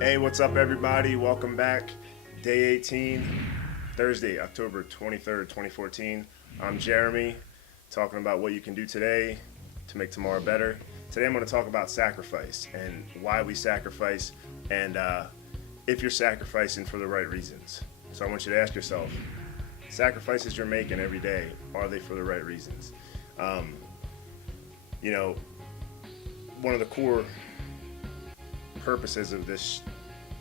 Hey, what's up, everybody? Welcome back. Day 18, Thursday, October 23rd, 2014. I'm Jeremy, talking about what you can do today to make tomorrow better. Today, I'm going to talk about sacrifice and why we sacrifice and if you're sacrificing for the right reasons. So, I want you to ask yourself, sacrifices you're making every day, are they for the right reasons? Um, you know, one of the core purposes of this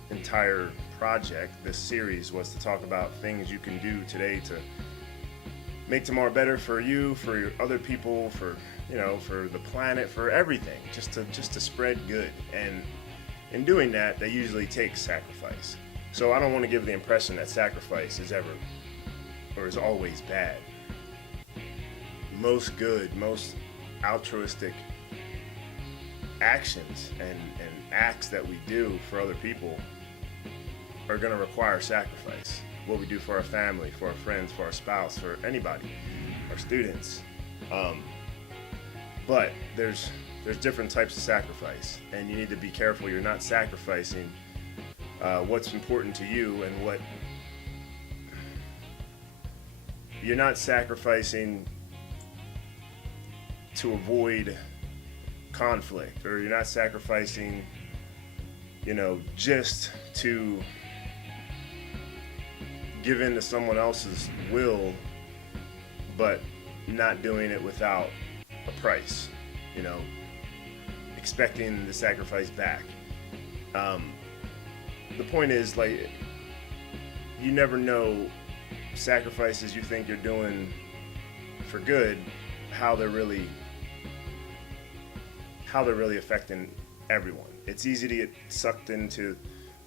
entire project, this series, was to talk about things you can do today to make tomorrow better for you, for your other people, for for the planet, for everything, just to spread good. And in doing that, they usually take sacrifice. So I don't want to give the impression that sacrifice is ever or is always bad. Most good, most altruistic actions and acts that we do for other people are going to require sacrifice. What we do for our family, for our friends, for our spouse, for anybody, our students. But there's different types of sacrifice, and you need to be careful. You're not sacrificing what's important to you, and what you're not sacrificing to avoid conflict, or you're not sacrificing, just to give in to someone else's will, but not doing it without a price, expecting the sacrifice back. The point is, like, you never know sacrifices you think you're doing for good, how they're really affecting everyone. It's easy to get sucked into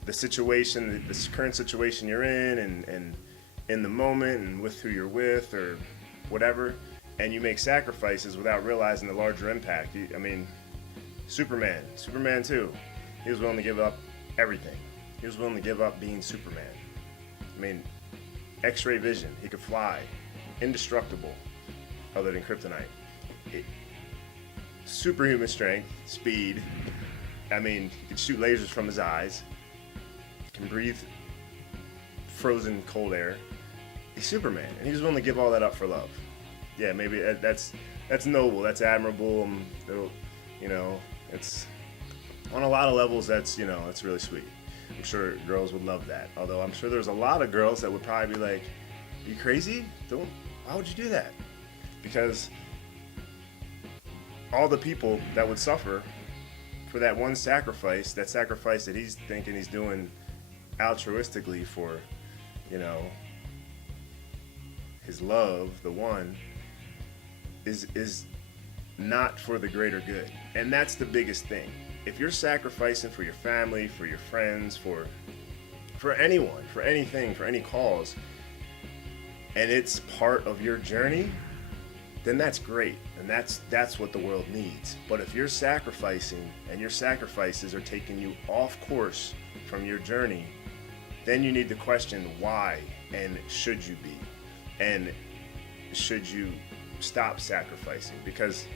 the situation, this current situation you're in, and in the moment, and with who you're with, or whatever, and you make sacrifices without realizing the larger impact. Superman too, he was willing to give up everything. He was willing to give up being Superman. X-ray vision, he could fly, indestructible, other than kryptonite. Superhuman strength, speed. He could shoot lasers from his eyes. Can breathe frozen cold air. He's Superman, and he was willing to give all that up for love. Yeah, maybe that's noble. That's admirable. It's on a lot of levels. That's really sweet. I'm sure girls would love that. Although I'm sure there's a lot of girls that would probably be like, "Are you crazy? Why would you do that?" Because all the people that would suffer for that one sacrifice, that sacrifice that he's thinking he's doing altruistically for, his love, the one, is not for the greater good. And that's the biggest thing. If you're sacrificing for your family, for your friends, for anyone, for anything, for any cause, and it's part of your journey, then that's great, and that's what the world needs. But if you're sacrificing, and your sacrifices are taking you off course from your journey, then you need to question why, and should you be, and should you stop sacrificing? Because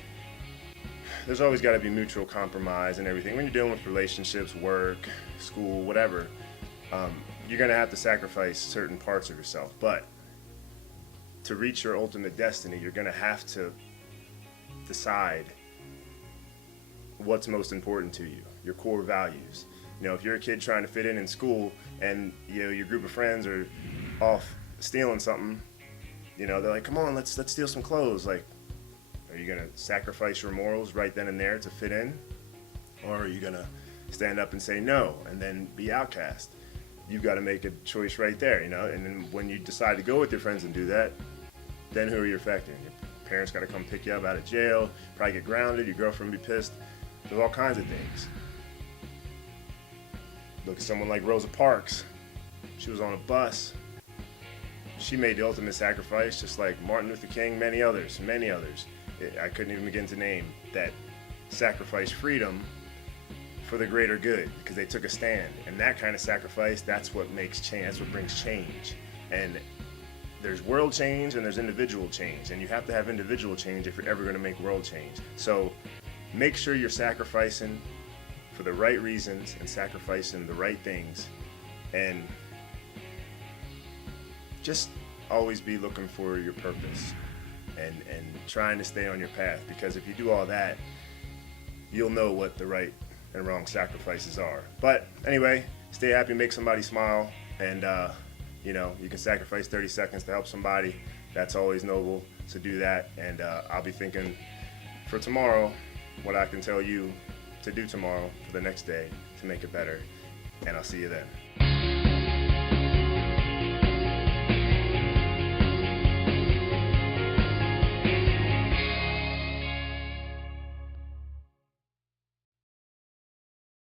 there's always got to be mutual compromise and everything. When you're dealing with relationships, work, school, whatever, you're going to have to sacrifice certain parts of yourself. But to reach your ultimate destiny, you're going to have to decide what's most important to you, your core values. If you're a kid trying to fit in school, and your group of friends are off stealing something, they're like, "Come on, let's steal some clothes." Like, are you going to sacrifice your morals right then and there to fit in? Or are you going to stand up and say no and then be outcast? You've got to make a choice right there, and then when you decide to go with your friends and do that, then who are you affecting? Your parents got to come pick you up out of jail, probably get grounded, your girlfriend be pissed. There's all kinds of things. Look at someone like Rosa Parks. She was on a bus. She made the ultimate sacrifice, just like Martin Luther King, many others. I couldn't even begin to name that sacrificed freedom for the greater good, because they took a stand. And that kind of sacrifice, that's what makes change, that's what brings change. And there's world change and there's individual change, and you have to have individual change if you're ever going to make world change. So make sure you're sacrificing for the right reasons and sacrificing the right things, and just always be looking for your purpose and trying to stay on your path, because if you do all that, you'll know what the right and wrong sacrifices are. But anyway, stay happy, make somebody smile, and you can sacrifice 30 seconds to help somebody. That's always noble, so do that. And I'll be thinking for tomorrow what I can tell you to do tomorrow for the next day to make it better, and I'll see you then.